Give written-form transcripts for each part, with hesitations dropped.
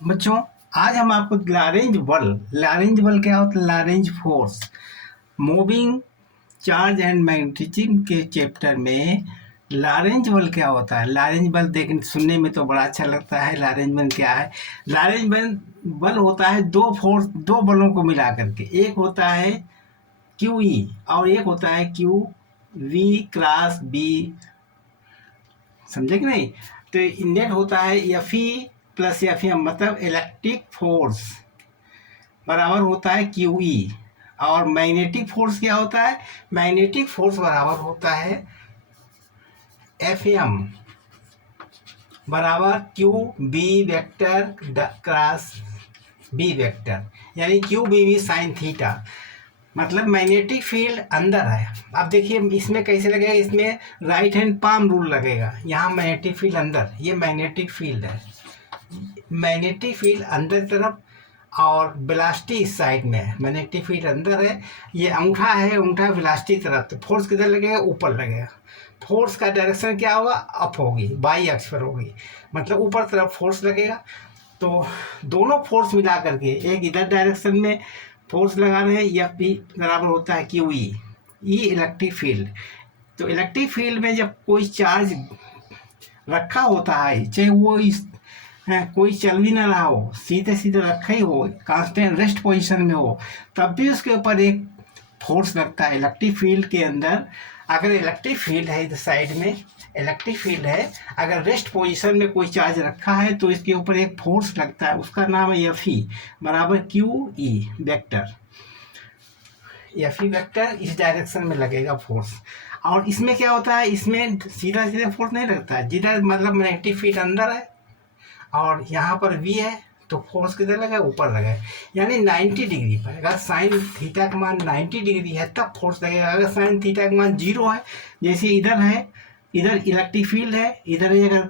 बच्चों, आज हम आपको लारेंज बल क्या होता है? Lorenz force, moving charge and magnetism के चैप्टर में लारेंज बल क्या होता है। लारेंज बल देखने सुनने में तो बड़ा अच्छा लगता है। लारेंज बल क्या है? लारेंज बल होता है दो बलों को मिला करके। एक होता है क्यू ई और एक होता है क्यू वी क्रॉस बी। समझे कि नहीं? तो नेट होता है F E plus F M, मतलब इलेक्ट्रिक फोर्स बराबर होता है क्यू ई। और मैग्नेटिक फोर्स क्या होता है? मैग्नेटिक फोर्स बराबर होता है एफ एम बराबर Q B vector cross B vector, यानी Q B V sine theta. मतलब मैग्नेटिक फील्ड अंदर है। अब देखिए इसमें कैसे लगेगा, इसमें राइट हैंड पाम रूल लगेगा। यहाँ मैग्नेटिक फील्ड अंदर, ये मैग्नेटिक फील्ड है। मैग्नेटिक फील्ड अंदर तरफ और वेलोसिटी इस साइड में है। मैग्नेटिक फील्ड अंदर है, ये अंगूठा है, अंगूठा वेलोसिटी तरफ। तो फोर्स किधर लगेगा? ऊपर लगेगा। फोर्स का डायरेक्शन क्या होगा? अप होगी, बाई अक्ष पर होगी, मतलब ऊपर तरफ फोर्स लगेगा। तो दोनों फोर्स मिला करके एक इधर डायरेक्शन में फोर्स लगा रहे हैं, एफ पी बराबर होता है क्यू ई। ई इलेक्ट्रिक फील्ड। तो इलेक्ट्रिक फील्ड में जब कोई चार्ज रखा होता है, चाहे वो इस कोई चल भी ना रहा हो, सीधे सीधे रखा ही हो, कांस्टेंट रेस्ट पोजीशन में हो, तब भी उसके ऊपर एक फोर्स लगता है इलेक्ट्रिक फील्ड के अंदर। अगर इलेक्ट्रिक फील्ड है इधर साइड में, इलेक्ट्रिक फील्ड है, अगर रेस्ट पोजीशन में कोई चार्ज रखा है तो इसके ऊपर एक फोर्स लगता है, उसका नाम है एफ ई बराबर Q E vector. F E vector इस डायरेक्शन में लगेगा फोर्स। और इसमें क्या होता है? इसमें सीधा सीधा फोर्स नहीं लगता है। जिधर मतलब मैग्नेटिक फील्ड अंदर है और यहाँ पर वी है, तो फोर्स किधर लगा? ऊपर लगा। यानी 90 डिग्री पर, अगर साइन थीटा का मान 90 डिग्री है तब फोर्स लगेगा। अगर साइन थीटा का मान 0 है, जैसे इधर है, इधर इलेक्ट्रिक फील्ड है, इधर अगर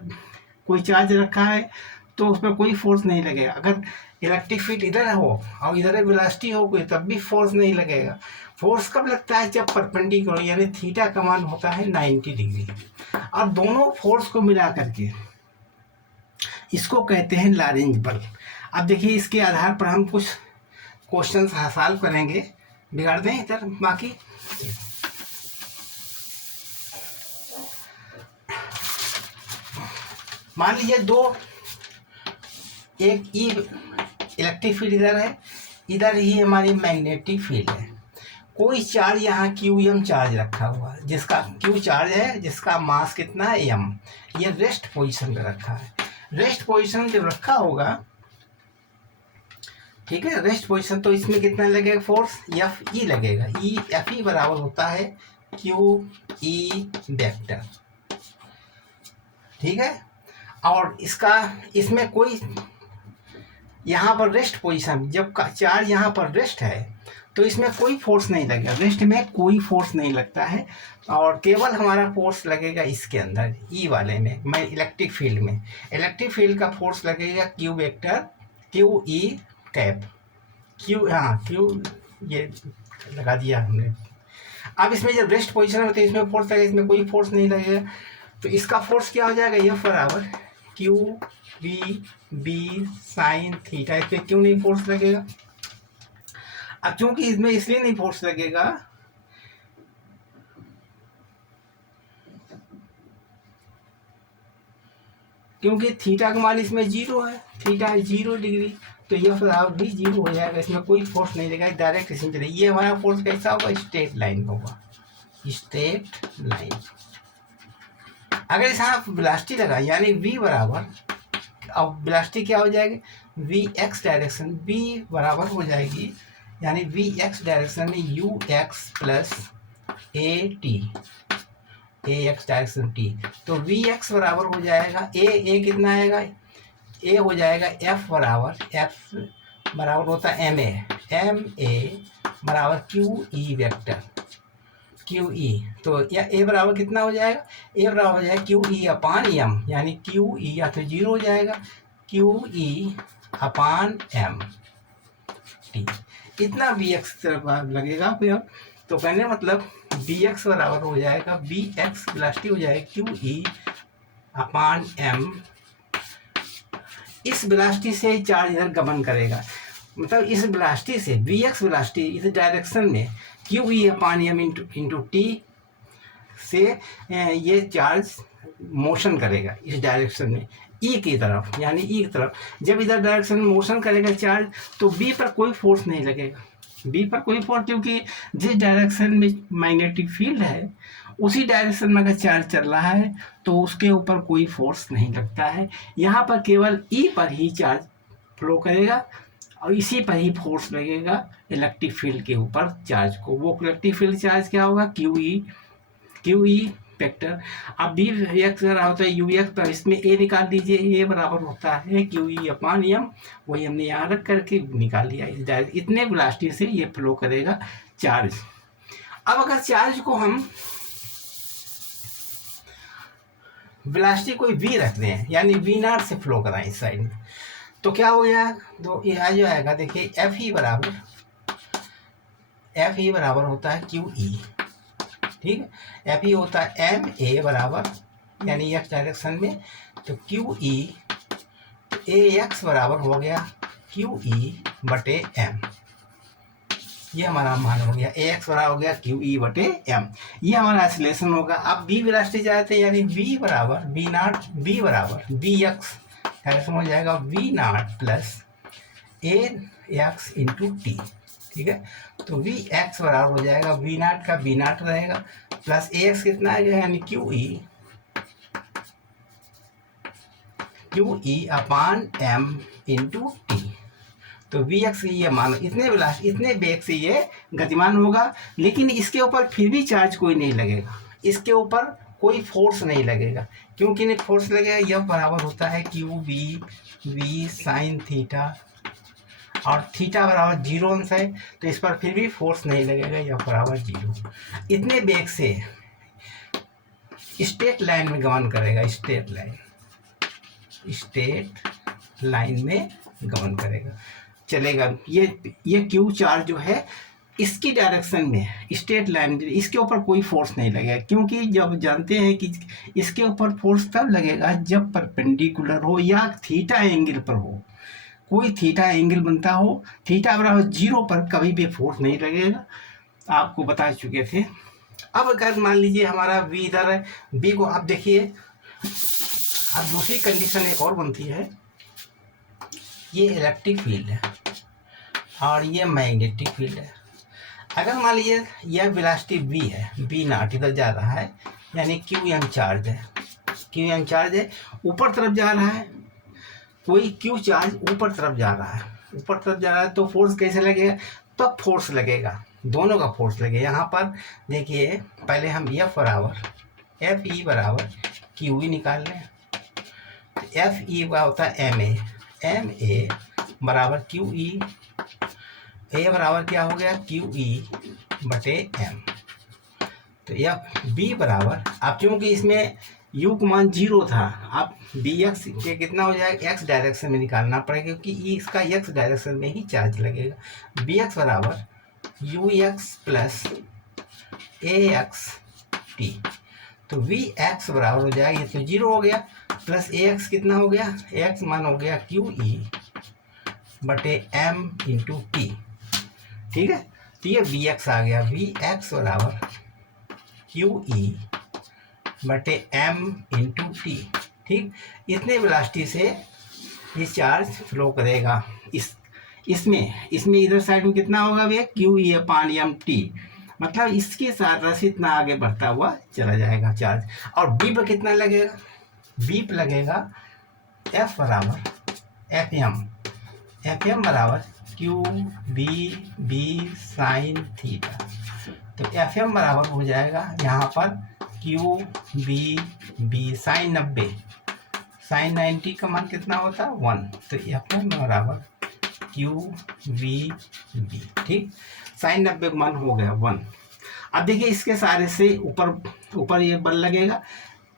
कोई चार्ज रखा है तो उस पर कोई फोर्स नहीं लगेगा। अगर इलेक्ट्रिक फील्ड इधर हो और इधर वेलोसिटी हो कोई, तब भी फोर्स नहीं लगेगा। फोर्स कब लगता है? जब परपेंडिकुलर, यानी थीटा का मान होता है 90 डिग्री। अब दोनों फोर्स को मिला करके इसको कहते हैं लारेंज बल। अब देखिए इसके आधार पर हम कुछ क्वेश्चन सॉल्व करेंगे। बिगाड़ दें इधर बाकी। मान लीजिए एक ई इलेक्ट्रिक फील्ड इधर है, इधर ही हमारी मैग्नेटिक फील्ड है। कोई चार्ज यहाँ क्यू एम चार्ज रखा हुआ है, जिसका क्यू चार्ज है, जिसका मास कितना है? एम। ये रेस्ट पोजीशन पे रखा है। रेस्ट पोजीशन जब रखा होगा, ठीक है, रेस्ट पोजीशन, तो इसमें कितना लगेगा फोर्स? एफ ई लगेगा। ई एफ ई बराबर होता है क्यू ई वेक्टर, ठीक है। और इसमें कोई यहाँ पर रेस्ट पोजीशन, जब चार्ज यहाँ पर रेस्ट है तो इसमें कोई फोर्स नहीं लगेगा। रेस्ट में कोई फोर्स नहीं लगता है, और केवल हमारा फोर्स लगेगा इसके अंदर, ई वाले में, मैं इलेक्ट्रिक फील्ड में। इलेक्ट्रिक फील्ड का फोर्स लगेगा Q vector, Q E cap, Q, हाँ क्यू, ये लगा दिया हमने। अब इसमें जब रेस्ट पोजीशन होती है इसमें फोर्स लगेगा, इसमें कोई फोर्स नहीं लगेगा। तो इसका फोर्स क्या हो जाएगा? एफ बराबर Q V B sine theta. इस पर क्यों नहीं फोर्स लगेगा? अब चूंकि इसमें इसलिए नहीं फोर्स लगेगा क्योंकि थीटा का मान इसमें 0 है, थीटा है 0 डिग्री, तो यह बराबर भी 0 हो जाएगा। इसमें कोई फोर्स नहीं लगेगा, डायरेक्ट इसमें चलेगा। ये हमारा फोर्स कैसा होगा? स्ट्रेट लाइन होगा, स्ट्रेट लाइन। अगर यहाँ वेलोसिटी लगा, यानी v बराबर, अब वेलोसिटी क्या हो जाएगी? वी एक्स डायरेक्शन, v बराबर हो जाएगी, यानी वी एक्स डायरेक्शन में you x plus A T, A x direction T. तो वी एक्स बराबर हो जाएगा ए कितना आएगा? ए हो जाएगा एफ बराबर होता है एम ए बराबर Q E vector, Q E. तो या ए बराबर कितना हो जाएगा? ए बराबर हो जाएगा क्यू ई अपान एम, यानी क्यू ई या तो 0 हो जाएगा, Q E upon M T. इतना बी एक्स लगेगा फिर। तो कहने मतलब बी एक्स बराबर हो जाएगा, बी एक्स वेलोसिटी हो जाएगा क्यू ई अपान एम इस वेलोसिटी से चार्ज इधर गमन करेगा, मतलब इस वेलोसिटी से वी एक्स वेलोसिटी इस डायरेक्शन में Q E upon M into T से ये चार्ज मोशन करेगा इस डायरेक्शन में ई की तरफ, यानी ई की तरफ। जब इधर डायरेक्शन में मोशन करेगा चार्ज तो बी पर कोई फोर्स नहीं लगेगा, बी पर कोई फोर्स, क्योंकि जिस डायरेक्शन में मैग्नेटिक फील्ड है उसी डायरेक्शन में अगर चार्ज चल रहा है तो उसके ऊपर कोई फोर्स नहीं लगता है। यहाँ पर केवल ई पर ही चार्ज फ्लो करेगा और इसी पर ही फोर्स लगेगा इलेक्ट्रिक फील्ड के ऊपर चार्ज को। वो इलेक्ट्रिक फील्ड चार्ज क्या होगा, क्यू ई वेक्टर। अब बी एक्स रहा होता है यू एक्स, पर इसमें ए निकाल दीजिए, ए बराबर होता है क्यू ई अपान एम, वही हमने यहाँ रख करके निकाल लिया। इतने वेलोसिटी से ये फ्लो करेगा चार्ज। अब अगर चार्ज को हम वेलोसिटी कोई वी रख दें, यानी वी नॉट से फ्लो कराएं इस साइड में, तो क्या हो गया, तो यह जो आएगा देखिए एफ ई बराबर होता है क्यू ई, ठीक है। एफ ई होता है एम ए बराबर, यानी एक्स डायरेक्शन में, तो क्यू ई ए एक्स बराबर हो गया क्यू ई बटे एम, ये हमारा मान हो गया। ए एक्स बराबर हो गया क्यू ई बटे एम, ये हमारा एक्सीलरेशन होगा। अब बी वेलोसिटी जाते हैं, यानी बी बराबर बी नॉट, बी बराबर बी एक्स कैसे हो जाएगा V not plus A X into T, ठीक है। तो वी एक्स बराबर हो जाएगा वी नॉट का वी नॉट रहेगा प्लस ए एक्स कितना आएगा, यानी Q E upon M into T. तो वी एक्स ये मानो इतने वेग से ये गतिमान होगा, लेकिन इसके ऊपर फिर भी चार्ज कोई नहीं लगेगा, इसके ऊपर कोई फोर्स नहीं लगेगा। क्योंकि नहीं फोर्स लगेगा, यह बराबर होता है क्यू वी साइन थीटा, और थीटा बराबर 0 अंश है, तो इस पर फिर भी फोर्स नहीं लगेगा, यह बराबर 0। इतने वेग से स्ट्रेट लाइन में गमन करेगा, स्ट्रेट लाइन में गमन करेगा, चलेगा। ये क्यू चार्ज जो है इसकी डायरेक्शन में स्ट्रेट लाइन में, इसके ऊपर कोई फोर्स नहीं लगेगा, क्योंकि जब जानते हैं कि इसके ऊपर फोर्स तब लगेगा जब परपेंडिकुलर हो या थीटा एंगल पर हो, कोई थीटा एंगल बनता हो, थीटा बराबर 0 पर कभी भी फोर्स नहीं लगेगा, आपको बता चुके थे। अब अगर मान लीजिए हमारा वी इधर है, बी को आप देखिए, अब दूसरी कंडीशन एक और बनती है, ये इलेक्ट्रिक फील्ड है और ये मैग्नेटिक फील्ड है। अगर मान लीजिए यह वेलोसिटी वी है, वी नॉट इधर जा रहा है, यानी क्यू एम चार्ज है, ऊपर तरफ जा रहा है, कोई क्यू चार्ज ऊपर तरफ जा रहा है, तो फोर्स कैसे लगेगा, तब फोर्स लगेगा, दोनों का फोर्स लगेगा। यहाँ पर देखिए पहले हम एफ ई बराबर क्यू ई निकाल लें, एफ ई का होता है एम ए बराबर क्यू ई, ए बराबर क्या हो गया क्यू ई बटे एम। तो एफ बी बराबर, अब चूँकि इसमें यू का मान 0 था, अब बी एक्स के कितना हो जाएगा, एक्स डायरेक्शन में निकालना पड़ेगा, क्योंकि ई इसका एक्स डायरेक्शन में ही चार्ज लगेगा। बी एक्स बराबर you x plus A x T, तो वी एक्स बराबर हो जाएगा, ये तो 0 हो गया, प्लस ए एक्स कितना हो गया, एक्स मान हो गया क्यू ई बटे एम इंटू टी, ठीक है। तो ये वी एक्स आ गया, वी एक्स बराबर क्यू ई बटे एम इंटू टी, ठीक। इतने वेलोसिटी से ये चार्ज फ्लो करेगा। इसमें इधर साइड में कितना होगा भैया, Q E upon M T, मतलब इसके साथ रस इतना आगे बढ़ता हुआ चला जाएगा चार्ज। और बी पर कितना लगेगा, बी पर लगेगा एफ बराबर एफ एम बराबर क्यू बी साइन थीटा, तो एफ एम बराबर हो जाएगा यहाँ पर क्यू बी साइन 90, साइन 90 का मान कितना होता है 1, तो एफ एम बराबर क्यू बी, ठीक। साइन 90 का मान हो गया 1। अब देखिए इसके सारे से ऊपर ये बल लगेगा,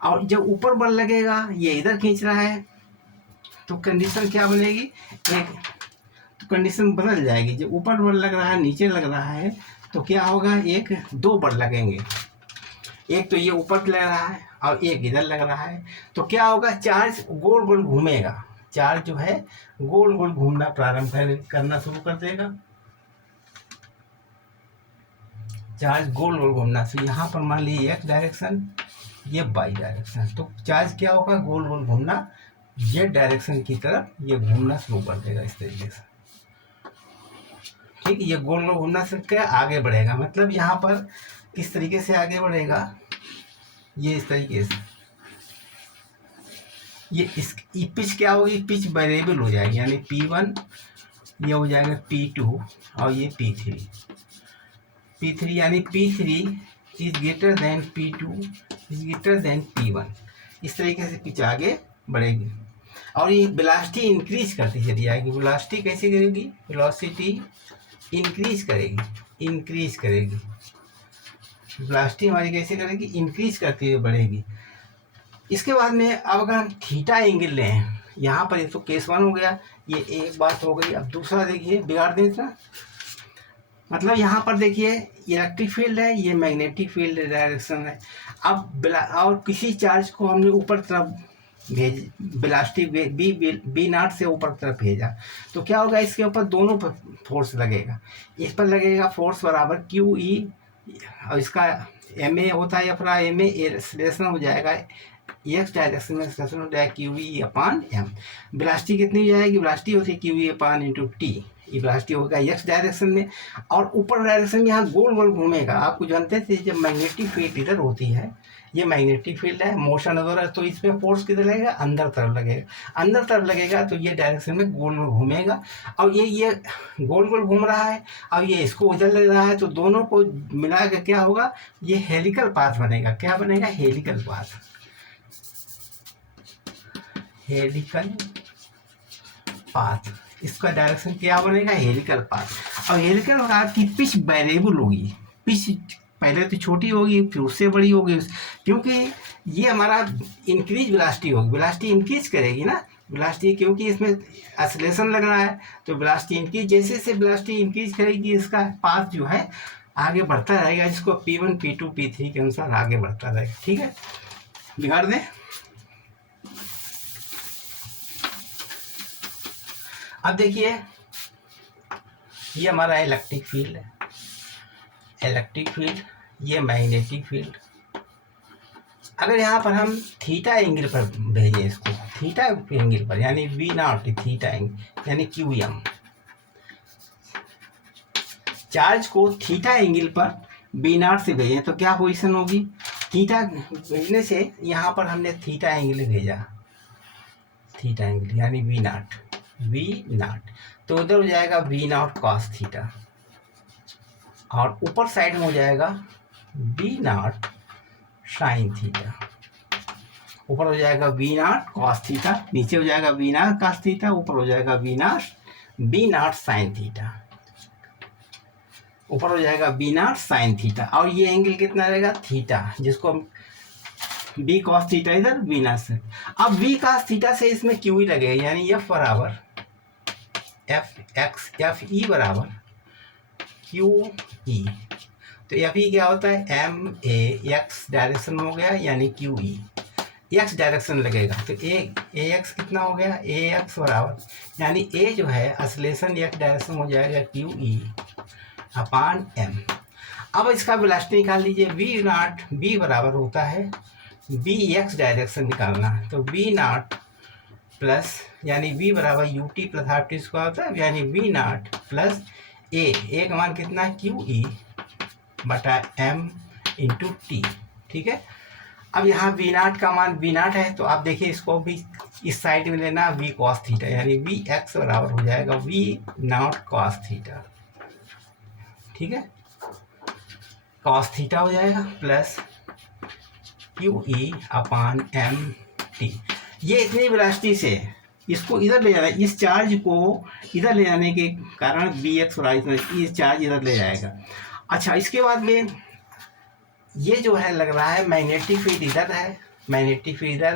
और जब ऊपर बल लगेगा ये इधर खींच रहा है, तो कंडीशन क्या बनेगी, तो कंडीशन बदल जाएगी। जब ऊपर बल लग रहा है नीचे लग रहा है, तो क्या होगा, 2 बल लगेंगे, एक तो ये ऊपर लग रहा है और एक इधर लग रहा है, तो क्या होगा, चार्ज गोल गोल घूमेगा, चार्ज जो है गोल गोल घूमना प्रारंभ करना शुरू कर देगा। चार्ज गोल गोल घूमना, तो यहाँ पर मान लीजिए एक्स डायरेक्शन, ये वाई डायरेक्शन, तो चार्ज क्या होगा, गोल गोल घूमना जेड डायरेक्शन की तरफ ये घूमना शुरू कर देगा इस तरीके से। ठीक, ये गोल गोल घूमना से क्या आगे बढ़ेगा, मतलब यहाँ पर किस तरीके से आगे बढ़ेगा, ये इस तरीके से। ये पिच क्या होगी, पिच वेरिएबल हो जाएगी, यानी P1 ये हो जाएगा P2 और ये P3 यानी P3 is greater then P2 is greater then P1। इस तरीके से पिच आगे बढ़ेगी और ये वेलोसिटी इंक्रीज करती चली जाएगी। वेलोसिटी कैसे करेगी, वेलोसिटी इंक्रीज करेगी। वेलोसिटी हमारी कैसे करेगी, इंक्रीज करती हुई बढ़ेगी। इसके बाद में अब अगर हम थीटा एंगल लें, यहाँ पर ये तो केस 1 हो गया, ये एक बात हो गई। अब दूसरा देखिए, बिगाड़ दें इतना, मतलब यहाँ पर देखिए इलेक्ट्रिक फील्ड है, ये मैग्नेटिक फील्ड डायरेक्शन है। अब और किसी चार्ज को हमने ऊपर तरफ वेलोसिटी बी नॉट से ऊपर तरफ भेजा, तो क्या होगा, इसके ऊपर दोनों पर फोर्स लगेगा। इस पर लगेगा फोर्स बराबर क्यू ई, और इसका एम ए होता है, अपना एम ए एक्सलेशन हो जाएगा एक्स डायरेक्शन में, एक्सलेशन हो जाएगा Q E upon M. Velocity कितनी हो जाएगी, वेलोसिटी होती है क्यू ई अपान इंटू टी, ये वेलोसिटी होगा एक्स डायरेक्शन में। और ऊपर डायरेक्शन में यहाँ गोल गोल घूमेगा। आपको जानते थे जब मैग्नेटिक फील्ड इधर होती है, ये मैग्नेटिक फील्ड है, मोशन अदर है, तो इसमें फोर्स किधर लगेगा, अंदर तरफ लगेगा, तो ये डायरेक्शन में गोल गोल घूमेगा। और ये गोल गोल घूम रहा है, अब ये इसको उधर ले रहा है, तो दोनों को मिला के क्या होगा, ये हेलिकल पाथ बनेगा। क्या बनेगा, हेलिकल पाथ। इसका डायरेक्शन क्या बनेगा, हेलिकल पाथ। और हेलिकल पाथ की पिच वेरिएबल होगी, पिच पहले तो छोटी होगी फिर उससे बड़ी होगी, क्योंकि ये हमारा इंक्रीज वेलोसिटी होगी, वेलोसिटी इंक्रीज करेगी ना, वेलोसिटी, क्योंकि इसमें एक्सेलरेशन लग रहा है, तो वेलोसिटी इंक्रीज, जैसे जैसे वेलोसिटी इंक्रीज करेगी इसका पाथ जो है आगे बढ़ता रहेगा, जिसको P1 P2 P3 के अनुसार आगे बढ़ता रहेगा। ठीक है, बिगाड़ दें। अब देखिए ये हमारा इलेक्ट्रिक फील्ड है, ये मैग्नेटिक फील्ड। अगर यहाँ पर हम थीटा एंगल पर भेजें इसको, थीटा एंगल पर, यानी वी नॉट थीटा एंगल यानी क्यू एम, चार्ज को थीटा एंगल पर बी नॉट से भेजें तो क्या पोजीशन होगी, थीटा भेजने से यहाँ पर हमने थीटा एंगल भेजा, थीटा एंगल यानी वी नॉट, तो उधर हो जाएगा वी नॉट कॉस थीटा, और ऊपर साइड में हो जाएगा वी नॉट साइन थीटा। ऊपर हो जाएगा वी नॉट कॉस थीटा, नीचे हो जाएगा वी नॉट कॉस थीटा, ऊपर हो जाएगा वी नॉट साइन थीटा, ऊपर हो जाएगा वी नॉट साइन थीटा। और ये एंगल कितना रहेगा, थीटा, जिसको हम बी कॉस थीटा इधर वी नॉट से। अब वी कॉस थीटा से इसमें क्यू ही लगेगा, यानी एफ बराबर एफ ई बराबर क्यू ई। तो एफ ई क्या होता है, एम ए एक्स डायरेक्शन हो गया, यानी क्यू ई एक्स डायरेक्शन लगेगा, तो ए एक्स कितना हो गया, ए एक्स बराबर, यानी ए जो है एक्सेलरेशन एक्स डायरेक्शन हो जाएगा क्यू ई अपान एम। अब इसका वेलोसिटी निकाल लीजिए, वी नॉट बी बराबर होता है बी एक्स डायरेक्शन निकालना, तो वी नॉट प्लस, यानी वी बराबर U T plus half T square होता है, यानी वी नॉट प्लस ए का मान कितना है, क्यू ई बटा एम इंटू टी। ठीक है, अब यहाँ वी नॉट का मान वी नॉट है, तो आप देखिए इसको भी इस साइड में लेना, वी कॉस थीटा, यानी वी एक्स बराबर हो जाएगा वी नॉट कॉस थीटा। ठीक है, कॉस थीटा हो जाएगा plus Q E upon M T. ये इतनी वेलोसिटी से इसको इधर ले जाना, इस चार्ज को इधर ले जाने के कारण बी एक्स और इस चार्ज इधर ले जाएगा। अच्छा, इसके बाद में ये जो है लग रहा है मैग्नेटिक फील्ड इधर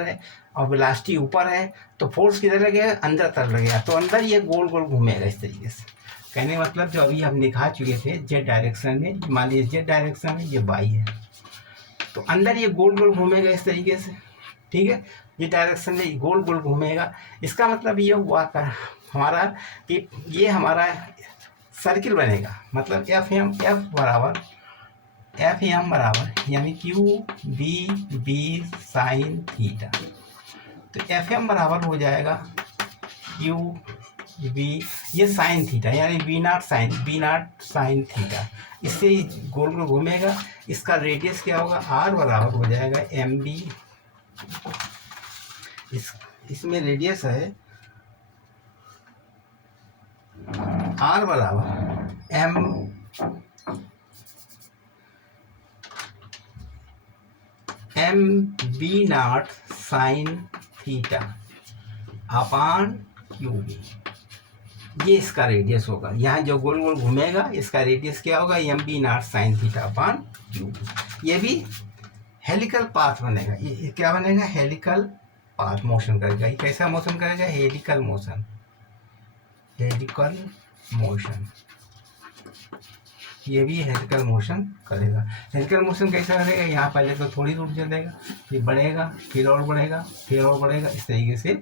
है, और वेलोसिटी ऊपर है, तो फोर्स किधर लगेगा, अंदर तरफ लगेगा, तो अंदर ये गोल गोल घूमेगा इस तरीके से। कहने का मतलब जो अभी हम दिखा चुके थे जेड डायरेक्शन में, मान लीजिए जेड डायरेक्शन में ये वाई है, तो अंदर ये गोल गोल घूमेगा इस तरीके से। ठीक है, ये डायरेक्शन में गोल गोल घूमेगा। इसका मतलब ये हुआ कर हमारा कि ये हमारा सर्किल बनेगा। मतलब एफ एम बराबर यानी क्यू बी साइन थीटा। तो एफ एम बराबर हो जाएगा क्यू बी, ये साइन थीटा यानी बी नॉट साइन थीटा। इससे गोल गोल घूमेगा। इसका रेडियस क्या होगा, आर बराबर हो जाएगा एम बी। इसमें रेडियस है आर बराबर M B not sine theta upon Q B. ये इसका रेडियस होगा। यहाँ जो गोल गोल घूमेगा इसका रेडियस क्या होगा, M B not sine theta upon Q B. ये भी हेलिकल पाथ बनेगा। ये क्या बनेगा, हेलिकल पाथ मोशन करेगा। ये कैसा मोशन करेगा, हेलिकल मोशन। ये भी हेलिकल मोशन करेगा। हेलिकल मोशन कैसा करेगा, यहाँ पहले तो थोड़ी दूर चलेगा, फिर बढ़ेगा, फिर और बढ़ेगा, फिर और बढ़ेगा। इस तरीके से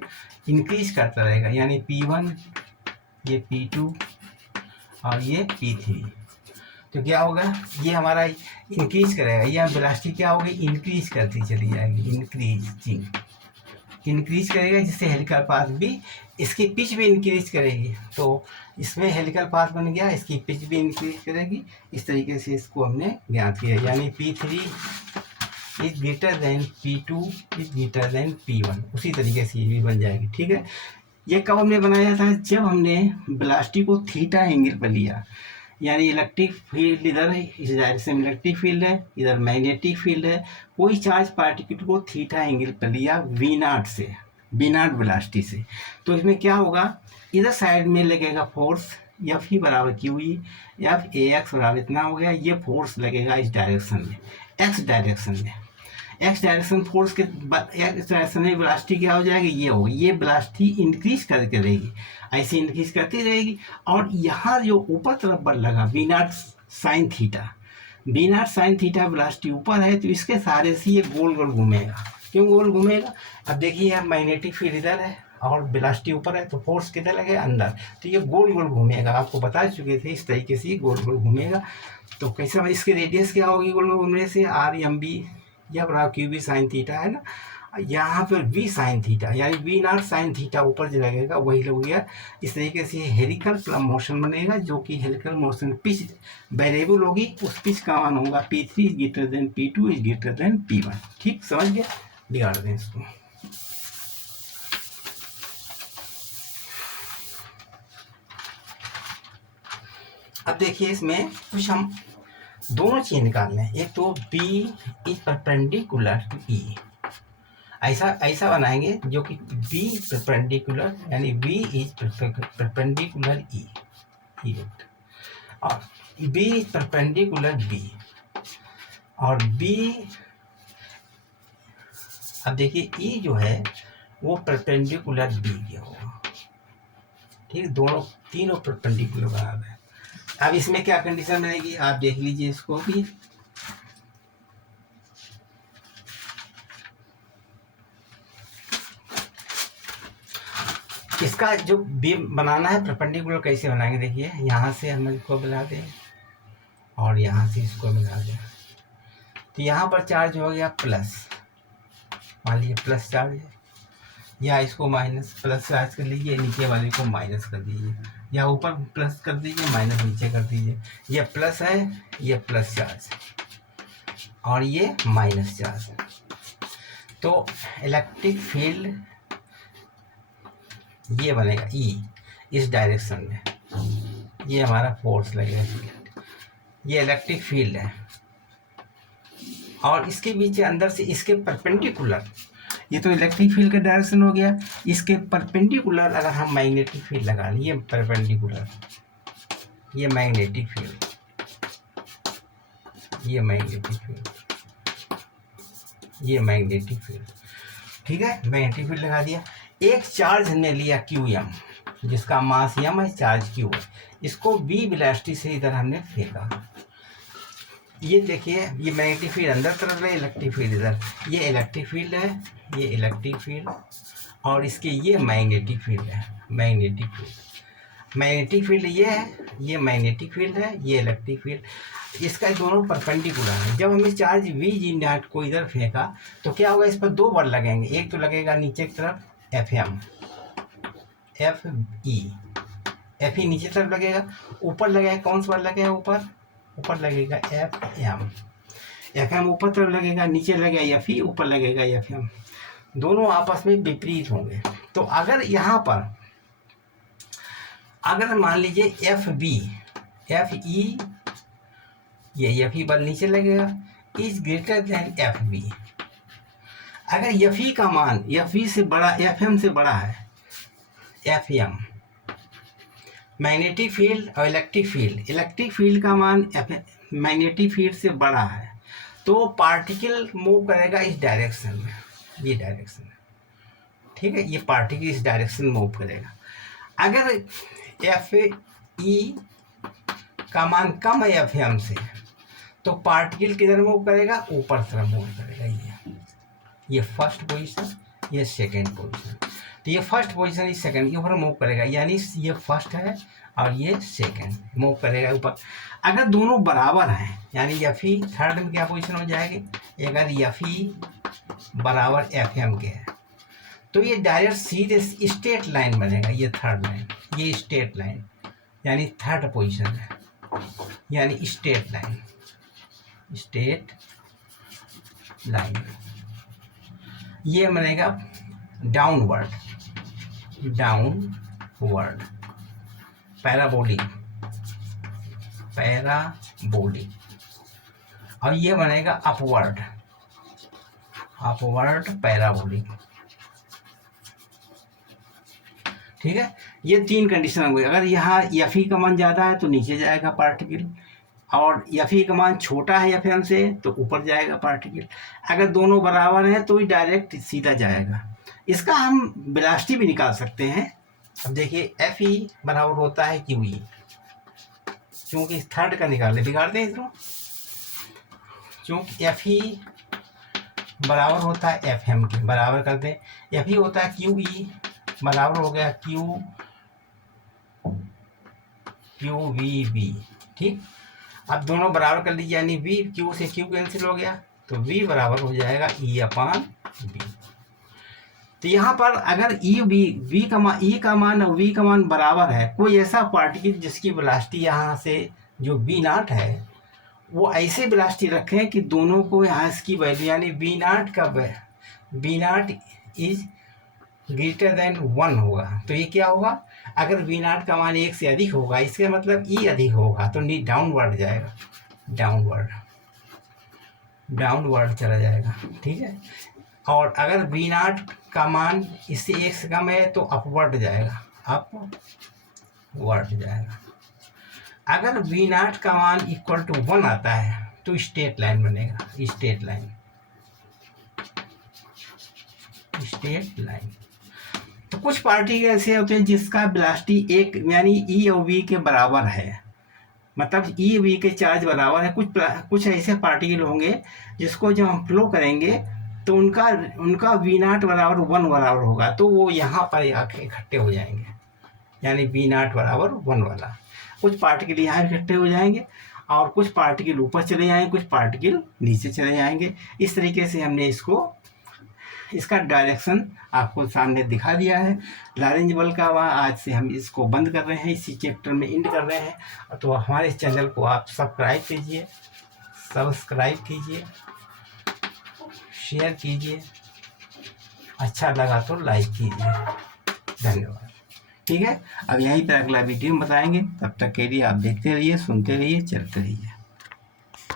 इंक्रीज करता रहेगा। यानी P1, ये P2 और ये P3। तो क्या होगा, ये हमारा इंक्रीज करेगा। यह वेलोसिटी क्या होगी, इंक्रीज करती चली जाएगी, इंक्रीज करेगा, जिससे हेलिकल पाथ भी, इसकी पिच भी इंक्रीज करेगी। तो इसमें हेलिकल पाथ बन गया, इसकी पिच भी इंक्रीज करेगी। इस तरीके से इसको हमने ज्ञात किया। यानी P3 is greater then P2 is greater then P1। उसी तरीके से ये भी बन जाएगी। ठीक है, ये कब हमने बनाया था, जब हमने वेलोसिटी को थीटा एंगल पर लिया। यानी इलेक्ट्रिक फील्ड इधर है, इस डायरेक्शन में इलेक्ट्रिक फील्ड है, इधर मैग्नेटिक फील्ड है। कोई चार्ज पार्टिकल को थीटा एंगल पर लिया वी नॉट वेलोसिटी से। तो इसमें क्या होगा, इधर साइड में लगेगा फोर्स एफ ई बराबर Q E, F A x बराबर इतना हो गया। ये फोर्स लगेगा इस डायरेक्शन में, एक्स डायरेक्शन फोर्स के एक्स डायरेक्शन में वेलोसिटी क्या हो जाएगी, ये होगी। ये वेलोसिटी इंक्रीज करके रहेगी, ऐसे इंक्रीज करती रहेगी। और यहाँ जो ऊपर तरफ बल लगा V not sine theta velocity ऊपर है, तो इसके सहारे से ये गोल गोल घूमेगा। क्यों गोल घूमेगा, अब देखिए यहाँ मैग्नेटिक फील्ड इधर है और वेलोसिटी ऊपर है, तो फोर्स किधर लगे, अंदर। तो ये गोल गोल घूमेगा। आपको बता चुके थे, इस तरीके से गोल गोल घूमेगा। तो कैसा, इसकी रेडियस क्या होगी गोल गोल घूमने से, आर एम बी या बराबर क्यू बी साइन थीटा है ना। यहाँ पर वी साइन थीटा यानी वी नॉट साइन थीटा ऊपर जो लगेगा वही लग गया। इस तरीके से हेलिकल मोशन बनेगा, जो कि हेलिकल मोशन पिच वेरिएबल होगी। उस पिच का मान होगा P3 is greater then P2 is greater then P1। ठीक, समझ गया, बिगाड़ दें इसको। अब देखिए, इसमें कुछ हम दोनों चीज निकाल लें। एक तो B is perpendicular to E, ऐसा बनाएंगे जो कि B परपेंडिकुलर यानी B इज परपेंडिकुलर E, और B इज परपेंडिकुलर B, और B, अब देखिए E जो है वो परपेंडिकुलर B के होगा। ठीक, दोनों तीनों परपेंडिकुलर बराबर है। अब इसमें क्या कंडीशन बनेगी, आप देख लीजिए इसको भी। इसका जो बीम बनाना है परपेंडिकुलर, कैसे बनाएंगे देखिए। यहाँ से हम इसको मिला दें और यहाँ से इसको मिला दें, तो यहाँ पर चार्ज हो गया प्लस, मान लीजिए प्लस चार्ज है, या इसको माइनस प्लस चार्ज कर लीजिए, नीचे वाले को माइनस कर दीजिए, या ऊपर प्लस कर दीजिए, माइनस नीचे कर दीजिए। ये प्लस है, ये प्लस चार्ज और ये माइनस चार्ज। तो इलेक्ट्रिक फील्ड ये बनेगा E इस डायरेक्शन में, ये हमारा फोर्स लगेगा। ये इलेक्ट्रिक फील्ड है, और इसके बीच अंदर से इसके परपेंडिकुलर, ये तो इलेक्ट्रिक फील्ड का डायरेक्शन हो गया। इसके परपेंडिकुलर अगर हम मैग्नेटिक फील्ड लगा लें, ये परपेंडिकुलर, ये मैग्नेटिक फील्ड, ये मैग्नेटिक फील्ड, ये मैग्नेटिक फील्ड। ठीक है, मैग्नेटिक फील्ड लगा दिया। एक चार्ज हमने लिया QM, जिसका मास M है, चार्ज Q है। इसको B वेलोसिटी से इधर हमने फेंका। ये देखिए, ये मैग्नेटिक फील्ड अंदर तरफ है, इलेक्ट्रिक फील्ड इधर। ये इलेक्ट्रिक फील्ड है, ये इलेक्ट्रिक फील्ड, और इसके ये मैग्नेटिक फील्ड है, मैग्नेटिक फील्ड। मैग्नेटिक फील्ड ये है, ये मैग्नेटिक फील्ड है, ये इलेक्ट्रिक फील्ड। इसका दोनों परपेंडिकुलर है। जब हमने चार्ज वी जी नॉट को इधर फेंका तो क्या होगा, इस पर दो बल लगेंगे। एक तो लगेगा नीचे की तरफ एफ एम, एफ ई नीचे तरफ लगेगा। ऊपर लगेगा कौन सा बल लगेगा, ऊपर लगेगा एफ एम ऊपर तरफ लगेगा, नीचे लगेगा एफ ई, ऊपर लगेगा एफ एम। दोनों आपस में विपरीत होंगे। तो अगर यहाँ पर अगर मान लीजिए एफ बी, एफ ई, ये एफ ई बल नीचे लगेगा, is greater than F B. अगर एफ ई का मान एफ ई से बड़ा, एफ एम से बड़ा है, एफ एम मैग्नेटिक फील्ड और इलेक्ट्रिक फील्ड का मान मैग्नेटिक फील्ड से बड़ा है, तो पार्टिकल मूव करेगा इस डायरेक्शन में, ये डायरेक्शन, ठीक है। ये पार्टिकल इस डायरेक्शन में मूव करेगा। अगर एफ ई का मान कम है एफ एम से, तो पार्टिकल किधर मूव करेगा, ऊपर तरफ मूव करेगा। ये फर्स्ट पोजीशन, ये सेकंड पोजीशन। तो ये फर्स्ट पोजीशन, इस सेकंड के ऊपर मूव करेगा, यानी ये फर्स्ट है और ये सेकंड मूव करेगा ऊपर। अगर दोनों बराबर हैं, यानी एफ ई थर्ड में क्या पोजीशन हो जाएगी, अगर एफ ई बराबर एफ एम के है, तो ये डायरेक्ट सीधे स्ट्रेट लाइन बनेगा। ये थर्ड लाइन, ये स्ट्रेट लाइन, यानी थर्ड पोजीशन है, यानी स्ट्रेट लाइन, स्ट्रेट लाइन। ये बनेगा डाउनवर्ड, पैराबोलिक, और ये बनेगा अपवर्ड पैराबोलिक, ठीक है। ये तीन कंडीशन हो गई। अगर यहाँ एफ ई का मान ज़्यादा है तो नीचे जाएगा पार्टिकल, और एफ ई का मान छोटा है एफ एम से तो ऊपर जाएगा पार्टिकल। अगर दोनों बराबर हैं तो ही डायरेक्ट सीधा जाएगा। इसका हम वेलोसिटी भी निकाल सकते हैं। अब देखिए, एफ ई बराबर होता है क्यू ई, क्योंकि थर्ड का निकालने बिगाड़ते हैं इसको, क्योंकि एफ ई बराबर होता है एफ एम के, बराबर करते हैं। एफ ई होता है क्यू ई, बराबर हो गया क्यू वी बी, ठीक। अब दोनों बराबर कर लीजिए, यानी वी, क्यू से क्यू कैंसिल हो गया, तो वी बराबर हो जाएगा ई अपान बी। तो यहाँ पर अगर ई का मान और वी का मान बराबर है, कोई ऐसा पार्टिकल जिसकी वेलोसिटी यहाँ से जो बी नॉट है वो ऐसे वेलोसिटी रखें कि दोनों को यहाँ इसकी वैल्यू, यानी B not is greater than 1 होगा। तो ये क्या होगा, अगर वी नॉट का मान 1 से अधिक होगा, इसका मतलब ई अधिक होगा, तो नी डाउनवर्ड जाएगा, डाउनवर्ड चला जाएगा, ठीक है। और अगर वी नॉट का मान इससे 1 से कम है तो अपवर्ड जाएगा, अगर वी नॉट का मान इक्वल टू 1 आता है तो स्ट्रेट लाइन बनेगा, स्ट्रेट लाइन। तो कुछ पार्टिकल ऐसे होते हैं जिसका वेलोसिटी 1 यानी ई और वी के बराबर है, मतलब ई वी के चार्ज बराबर है। कुछ ऐसे पार्टिकल होंगे जिसको जब हम फ्लो करेंगे तो उनका वी नॉट बराबर 1 बराबर होगा, तो वो यहाँ पर आके इकट्ठे हो जाएंगे, यानी वी नॉट बराबर 1 वाला। कुछ पार्टिकल यहाँ इकट्ठे हो जाएंगे और कुछ पार्टिकल ऊपर चले जाएंगे, कुछ पार्टिकल नीचे चले जाएंगे। इस तरीके से हमने इसका डायरेक्शन आपको सामने दिखा दिया है। लॉरेंज बल का आज से हम इसको बंद कर रहे हैं, इसी चैप्टर में एंड कर रहे हैं। तो हमारे चैनल को आप सब्सक्राइब कीजिए, शेयर कीजिए, अच्छा लगा तो लाइक कीजिए। धन्यवाद। ठीक है, अब यहीं पर अगला वीडियो में बताएंगे। तब तक के लिए आप देखते रहिए, सुनते रहिए, चलते रहिए।